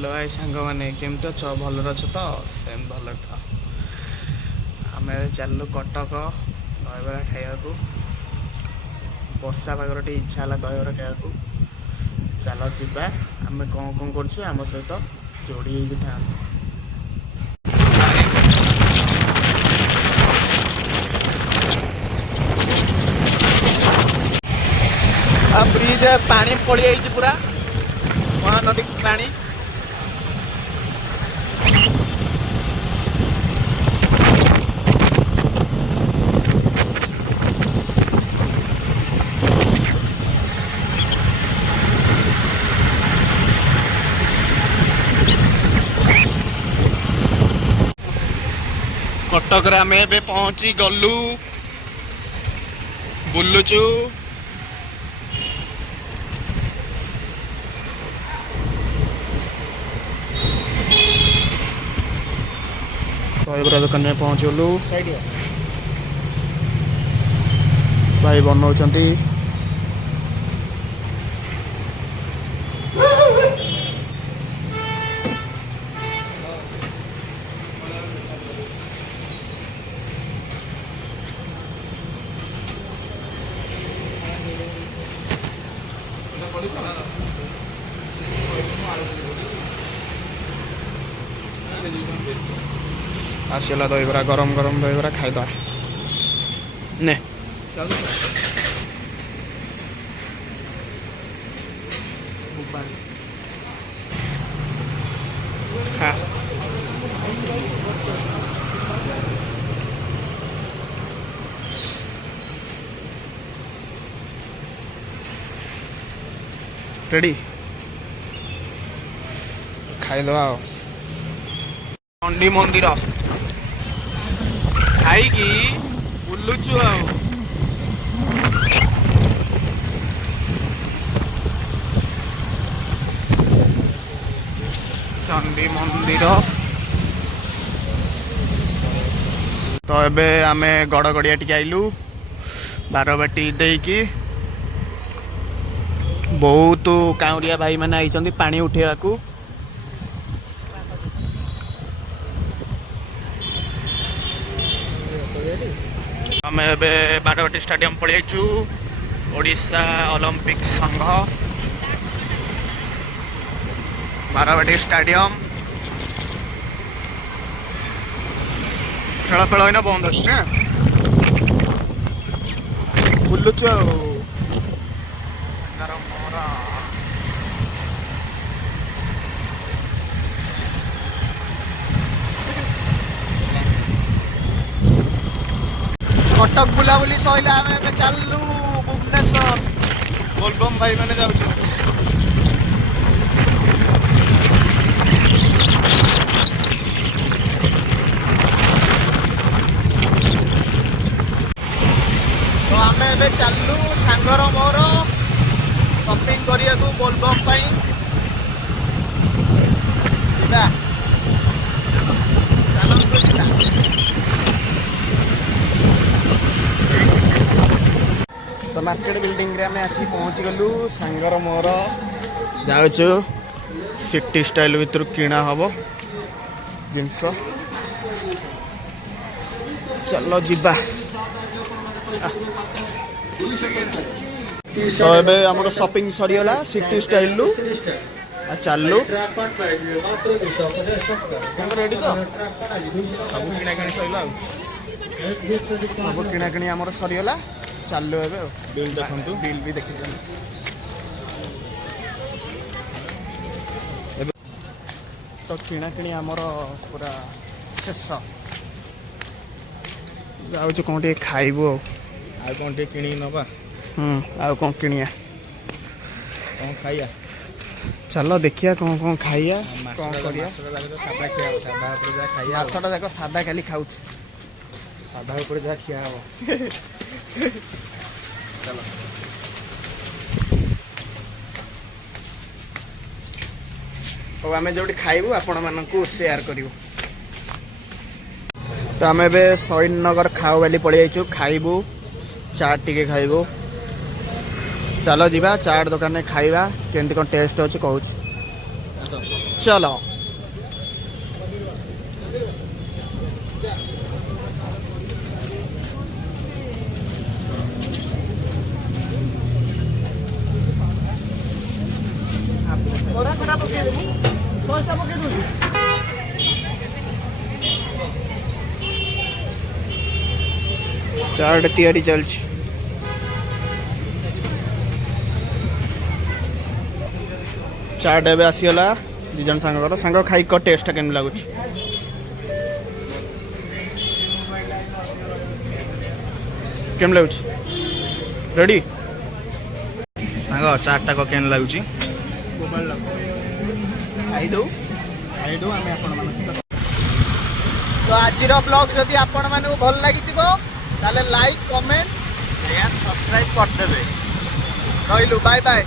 Hello भाई सांग मैंने केमती अच भल अच तो सेम भल था आम चलू कटक दहीबरा खाइबा वर्षा पागर टे इच्छा है दहीबरा खाइबा चल जा आम कौन कौन करम सहित जोड़ी था ब्रिज पानी पड़ी जाइए पूरा महानदी पानी कटक रे आम ए पहुंची गलु बुलुचु दहीबरा दुकान में पहुंचलु भाई बनाऊँ आसला दहीबरा गरम गरम दहीबरा खाईद ने खा रेडी खाईद चंडी मंदिर खाई बुलुचु चंडी मंदिर तो एबे आमे गड़गड़िया टी आइलु बारबाटी देकी बहुत काउरिया भाई मैंने आई पानी उठेवा को आम बारबाटी स्टेडियम पलैचु ओडिशा ओलंपिक संघ बारबाटी स्टेडियम खेल फेल होना बंद अच्छे बुलुचु कटक बुलाबुली सैला आम चलू भुवनेश्वर बोलबम भाई मैंने जाऊँ तो आम ए चलू सांगर मोर शॉपिंग करने को बोलबम तो मार्केट बिल्डिंग रे आमे आसी पहुंची गलु सांगर मोर जाउछु सिटी स्टाइल भीतर किना हबो जिनस चलो जिबा तो एबे हमर शॉपिंग सरीला सिटी स्टाइल लु आ चालू रेडी तो सब किना किनी सरीला सब किना किनी हमर सरीला चालू ए बिल देखु बिल भी देखी तो किना किणी आमर पूरा शेष जाऊँ कौन टे खाइबू आ कौन टे किणी नवा आ कौन किणिया कौन खाइया चलो देखिया कौन कौन खाइया कौन करिया माछटा जाक सादा खाली खाऊ सादा ऊपर जा खिया हो चलो तो आम जो खाइबू आपण मानू शेयर करूँ तो आम ए शहीद नगर खाओ वाली पड़ी जाइए खाइबू चाट टिके खाइबू चलो जीवा चाट दुकान में खाइबा केमती कौन टेस्ट अच्छे कहूँ चलो चाट तैयारी चलछि चाट एबे आसीगला दी जन सांग सांग खाई क टेस्ट केन लागुछि केम लागुछि रेडी सांग चाट टा को केन लागुछि मोबाइल ला खाई दो आमे आपण मन तो आजिर ब्लॉग जदि आपण मानू भल लागिथिबो ताले लाइक कमेंट शेयर सब्सक्राइब कर देबे रहिलु बाय बाय।